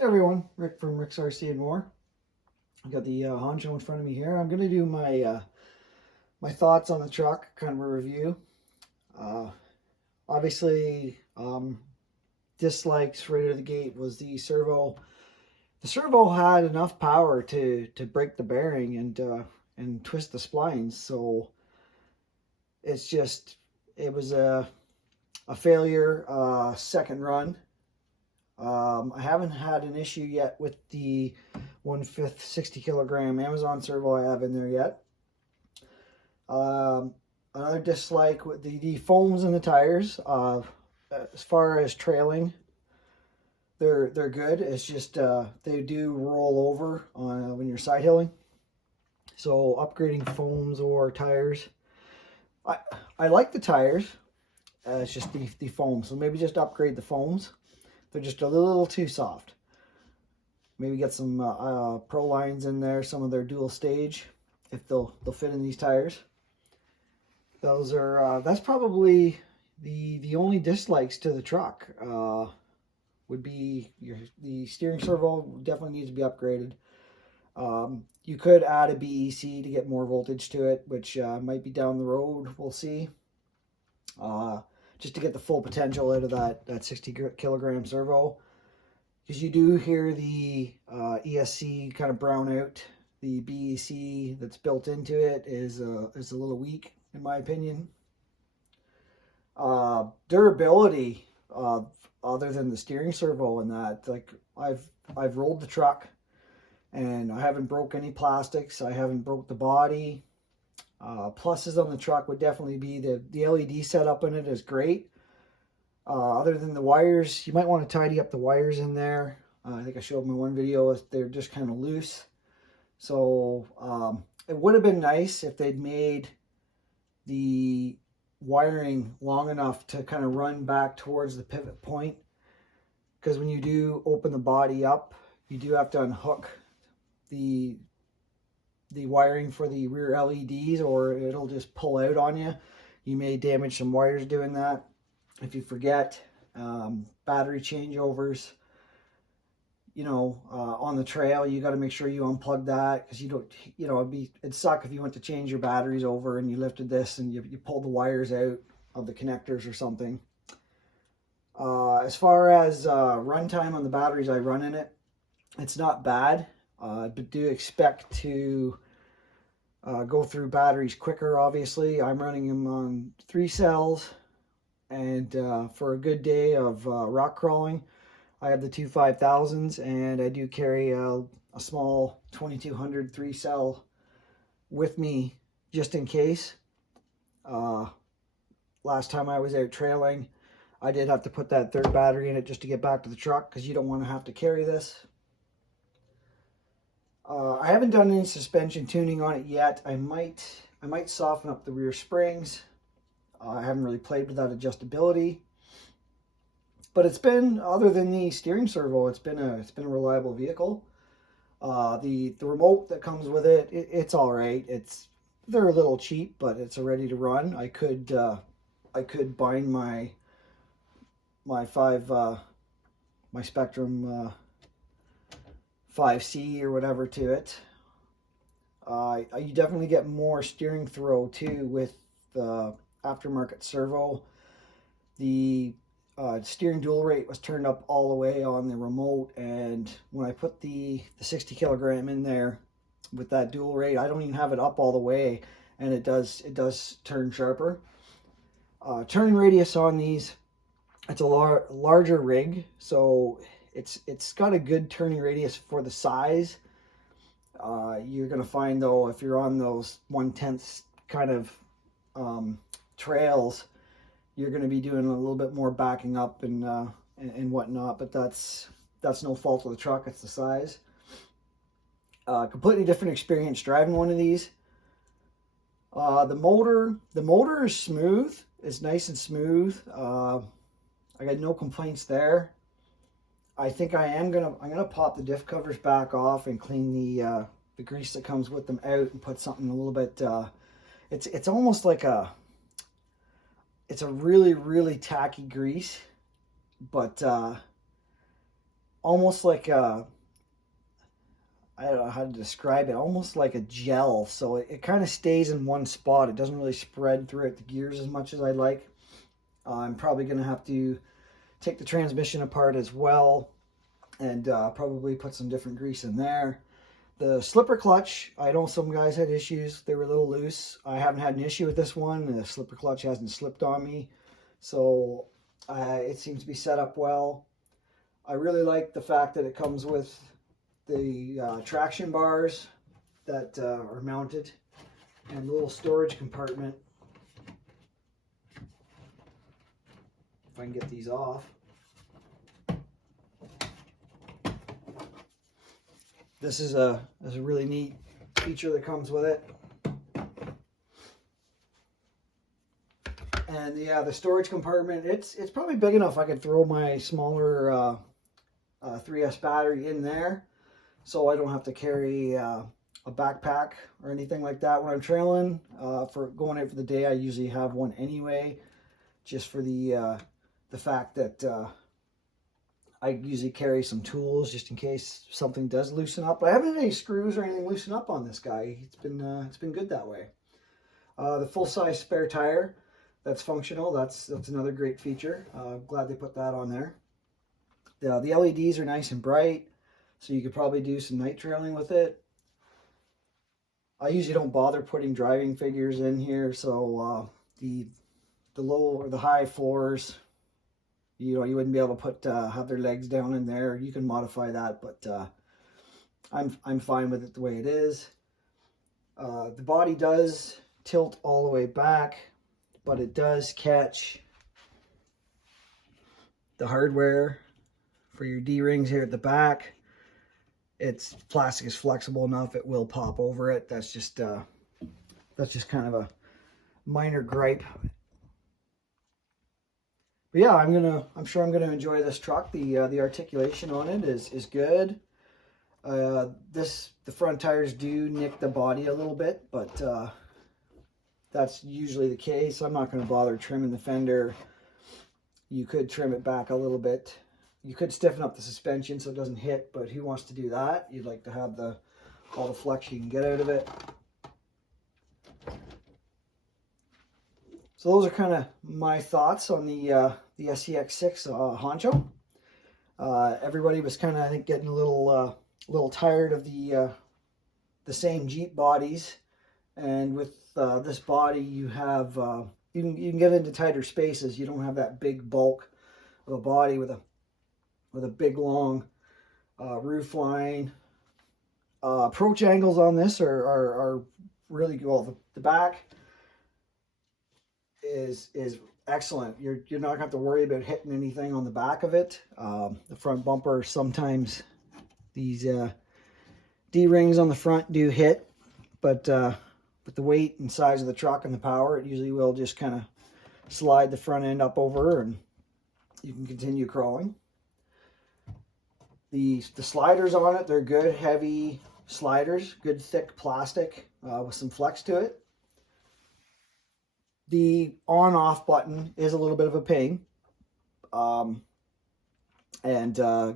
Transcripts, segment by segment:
Hey everyone, Rick from Rick's RC and More. I've got the Honcho in front of me here. I'm going to do my thoughts on the truck, kind of a review. Uh, obviously, dislikes right out of the gate was the servo. The servo had enough power to break the bearing and twist the splines. So it was a failure second run. I haven't had an issue yet with the 1/5 60 kilogram Amazon servo I have in there yet. Another dislike with the foams in the tires. As far as trailing, they're good. It's just they do roll over when you're side hilling. So upgrading foams or tires. I like the tires. It's just the foam. So maybe just upgrade the foams. They're just a little too soft. Maybe get some Pro lines in there, some of their dual stage, if they'll fit in these tires. Those are that's probably the only dislikes to the truck. Would be the steering servo definitely needs to be upgraded. You could add a BEC to get more voltage to it, which might be down the road. We'll see. Just to get the full potential out of that 60 kilogram servo, because you do hear the ESC kind of brown out. The BEC that's built into it is a little weak, in my opinion. Durability, other than the steering servo and that, like I've rolled the truck, and I haven't broke any plastics. I haven't broke the body. Pluses on the truck would definitely be the LED setup in it is great. Other than the wires, you might want to tidy up the wires in there. I think I showed in my one video, they're just kind of loose. So it would have been nice if they'd made the wiring long enough to kind of run back towards the pivot point. Because when you do open the body up, you do have to unhook the wiring for the rear LEDs, or it'll just pull out on you. You may damage some wires doing that. If you forget, battery changeovers, on the trail, you got to make sure you unplug that, because you don't, it'd suck if you went to change your batteries over and you lifted this and you pulled the wires out of the connectors or something. As far as runtime on the batteries I run in it, it's not bad, but do expect to go through batteries quicker. Obviously, I'm running them on 3 cells, and for a good day of rock crawling, I have the two 5000s, and I do carry a small 2200 3-cell with me just in case. Last time I was out trailing, I did have to put that third battery in it just to get back to the truck, because you don't want to have to carry this. I haven't done any suspension tuning on it yet. I might soften up the rear springs. I haven't really played with that adjustability, but it's been, other than the steering servo, it's been a reliable vehicle. The remote that comes with it, it's all right. They're a little cheap, but it's ready to run. I could bind my Spectrum 5C or whatever to it. You definitely get more steering throw too with the aftermarket servo. The steering dual rate was turned up all the way on the remote, and when I put the 60 kilogram in there with that dual rate, I don't even have it up all the way, and it does turn sharper. Turning radius on these, it's a larger rig, so it's got a good turning radius for the size. You're going to find, though, if you're on those 1/10 kind of trails, you're going to be doing a little bit more backing up and whatnot, but that's no fault of the truck. It's the size. Completely different experience driving one of these. The motor is smooth. It's nice and smooth. I got no complaints there. I think I'm gonna pop the diff covers back off and clean the grease that comes with them out and put something a little bit. It's almost like a really tacky grease, but almost like a, I don't know how to describe it, almost like a gel. So it kind of stays in one spot. It doesn't really spread throughout the gears as much as I like. I'm probably going to have to take the transmission apart as well, and probably put some different grease in there. The slipper clutch, I know some guys had issues. They were a little loose. I haven't had an issue with this one. The slipper clutch hasn't slipped on me. So it seems to be set up well. I really like the fact that it comes with the traction bars that are mounted, and the little storage compartment. If I can get these off. This is a really neat feature that comes with it. And the storage compartment, it's probably big enough I could throw my smaller 3S battery in there, so I don't have to carry a backpack or anything like that when I'm trailing. For going out for the day, I usually have one anyway, just for the fact that I usually carry some tools just in case something does loosen up. But I haven't had any screws or anything loosen up on this guy. It's been good that way. The full-size spare tire, that's functional. That's another great feature. Glad they put that on there. The LEDs are nice and bright, so you could probably do some night trailing with it. I usually don't bother putting driving figures in here, so the low or the high floors, you wouldn't be able to put have their legs down in there. You can modify that, but I'm fine with it the way it is. The body does tilt all the way back, but it does catch the hardware for your D-rings here at the back. It's plastic is flexible enough, it will pop over it. That's just kind of a minor gripe. But yeah, I'm sure I'm gonna enjoy this truck. The articulation on it is good. The front tires do nick the body a little bit, but that's usually the case. I'm not going to bother trimming the fender. You could trim it back a little bit. You could stiffen up the suspension so it doesn't hit, but who wants to do that? You'd like to have all the flex you can get out of it. So those are kind of my thoughts on the SCX6 Honcho. Everybody was kind of, I think, getting a little tired of the same Jeep bodies, and with this body, you have you can get into tighter spaces. You don't have that big bulk of a body with a big long roof line. Approach angles on this are really good. Well, the back is excellent. You're not going to have to worry about hitting anything on the back of it. The front bumper, sometimes these D-rings on the front do hit, but with the weight and size of the truck and the power, it usually will just kind of slide the front end up over and you can continue crawling. The sliders on it, they're good, heavy sliders, good thick plastic with some flex to it. The on-off button is a little bit of a pain, and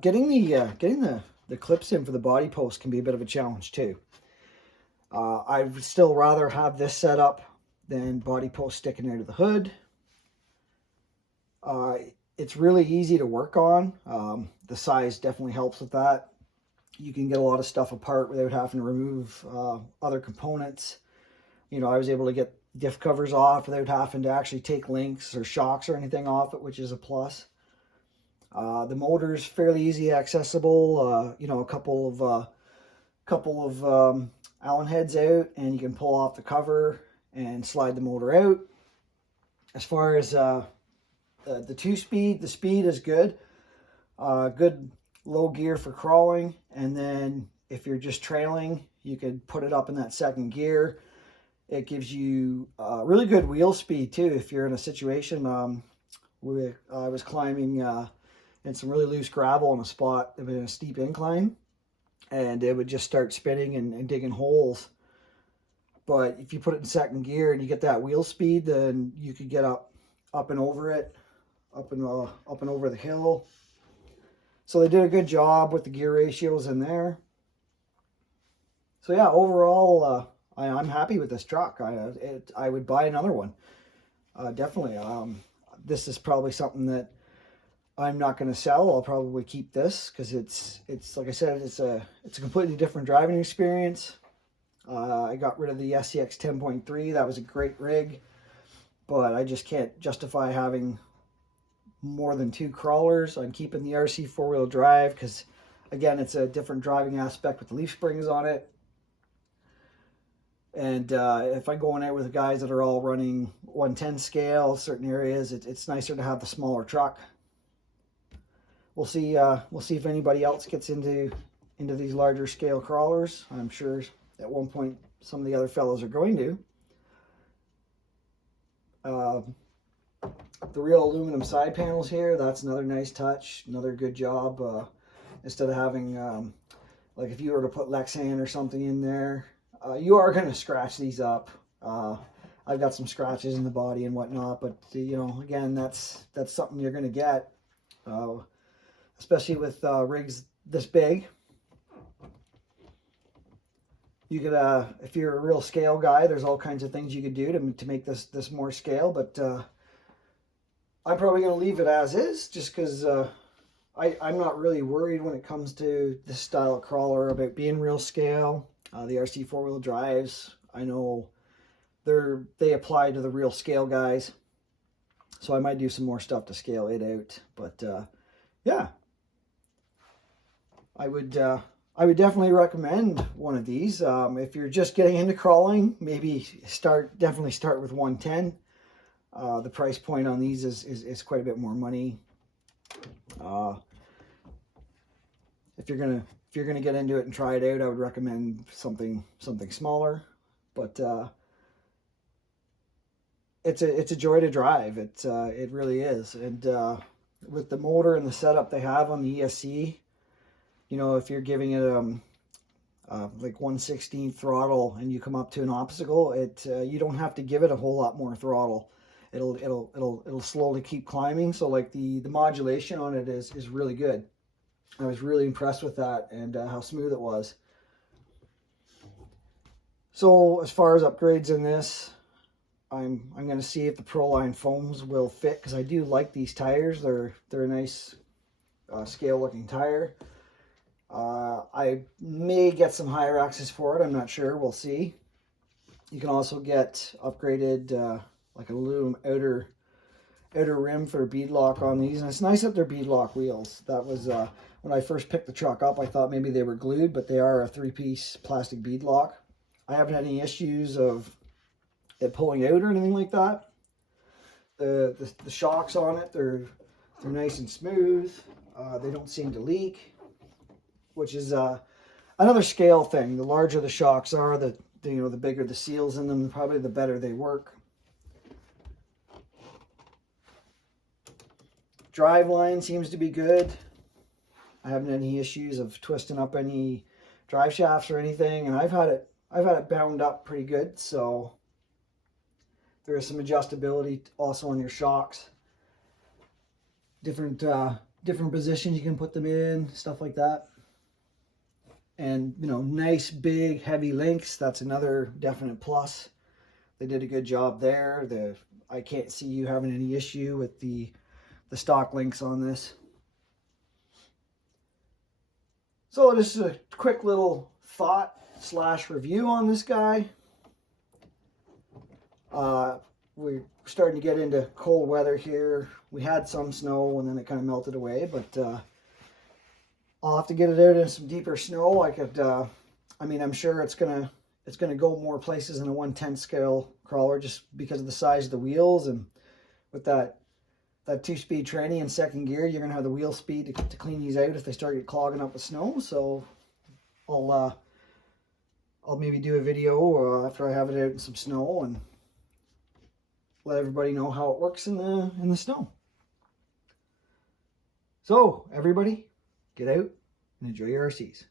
getting the clips in for the body post can be a bit of a challenge too. I'd still rather have this set up than body post sticking out of the hood. It's really easy to work on. The size definitely helps with that. You can get a lot of stuff apart without having to remove other components. I was able to get diff covers off without having to actually take links or shocks or anything off it, which is a plus. The motor's fairly easy accessible. A couple of Allen heads out, and you can pull off the cover and slide the motor out. As far as the 2-speed, the speed is good. Good low gear for crawling, and then if you're just trailing, you could put it up in that second gear. It gives you really good wheel speed too. If you're in a situation, I was climbing in some really loose gravel in a spot in a steep incline, and it would just start spinning and digging holes. But if you put it in second gear and you get that wheel speed, then you could get up and over it, up and over the hill. So they did a good job with the gear ratios in there. So yeah, overall, I'm happy with this truck. I would buy another one. Definitely. This is probably something that I'm not going to sell. I'll probably keep this because it's like I said, it's a completely different driving experience. I got rid of the SCX 10.3. That was a great rig, but I just can't justify having more than 2 crawlers. I'm keeping the RC 4-wheel drive because, again, it's a different driving aspect with the leaf springs on it. And if I'm going out with guys that are all running 110 scale, certain areas, it's nicer to have the smaller truck. We'll see if anybody else gets into these larger scale crawlers. I'm sure at one point some of the other fellows are going to. The real aluminum side panels here, that's another nice touch, another good job. Instead of having, like if you were to put Lexan or something in there, you are going to scratch these up. I've got some scratches in the body and whatnot, but you know, again, that's something you're going to get, especially with rigs this big. You could, if you're a real scale guy, there's all kinds of things you could do to make this more scale, but I'm probably going to leave it as is, just because I'm not really worried when it comes to this style of crawler about being real scale. The RC 4-wheel drives, I know they apply to the real scale guys, so I might do some more stuff to scale it out. But yeah, I would definitely recommend one of these. If you're just getting into crawling, maybe definitely start with 110. The price point on these is quite a bit more money. If you're gonna get into it and try it out, I would recommend something smaller. But it's a joy to drive. It really is. And with the motor and the setup they have on the ESC, you know, if you're giving it like 1/16 throttle and you come up to an obstacle, you don't have to give it a whole lot more throttle. It'll slowly keep climbing. So like the modulation on it is really good. I was really impressed with that and how smooth it was. So as far as upgrades in this, I'm going to see if the Proline foams will fit, because I do like these tires. They're a nice scale looking tire. I may get some higher axes for it. I'm not sure. We'll see. You can also get upgraded like an aluminum outer rim for beadlock on these, and it's nice that they're beadlock wheels. That was when I first picked the truck up, I thought maybe they were glued, but they are a 3-piece plastic beadlock. I haven't had any issues of it pulling out or anything like that. The shocks on it, they're nice and smooth. They don't seem to leak, which is another scale thing. The larger the shocks are, the bigger the seals in them, probably the better they work. Drive line seems to be good. I haven't had any issues of twisting up any drive shafts or anything, and I've had it bound up pretty good. So there is some adjustability also on your shocks. Different positions you can put them in, stuff like that. And you know, nice big heavy links. That's another definite plus. They did a good job there. I can't see you having any issue with the stock links on this. So just a quick little thought / review on this guy. We're starting to get into cold weather here. We had some snow and then it kind of melted away, but I'll have to get it out in some deeper snow. I mean, I'm sure it's gonna go more places than a 1/10 scale crawler, just because of the size of the wheels, and with that 2-speed tranny in second gear, you're gonna have the wheel speed to clean these out if they start clogging up with snow. So I'll maybe do a video after I have it out in some snow and let everybody know how it works in the snow. So everybody, get out and enjoy your RCs.